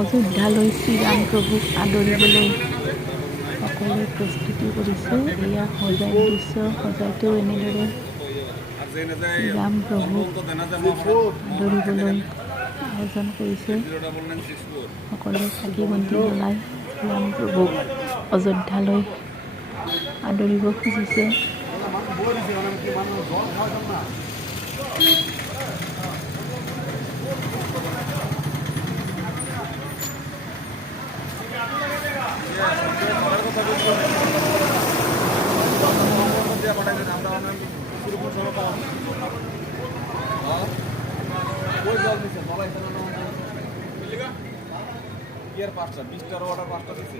অযোধ্যালৈ শ্ৰীৰাম প্ৰভুক আদৰিবলৈ সকলোৱে প্ৰস্তুতি কৰিছে। এয়া সজাই দৃশ্য, সজাইতেও এনেদৰে শ্ৰীৰাম প্ৰভুক আদৰিবলৈ আয়োজন কৰিছে। সকলোৱে চাকি বন্তি জ্বলাই শ্ৰীৰাম প্ৰভুক অযোধ্যালৈ আদৰিব খুজিছে। পাঁচটা 20টাৰ অৰ্ডাৰ 5টা দিছে।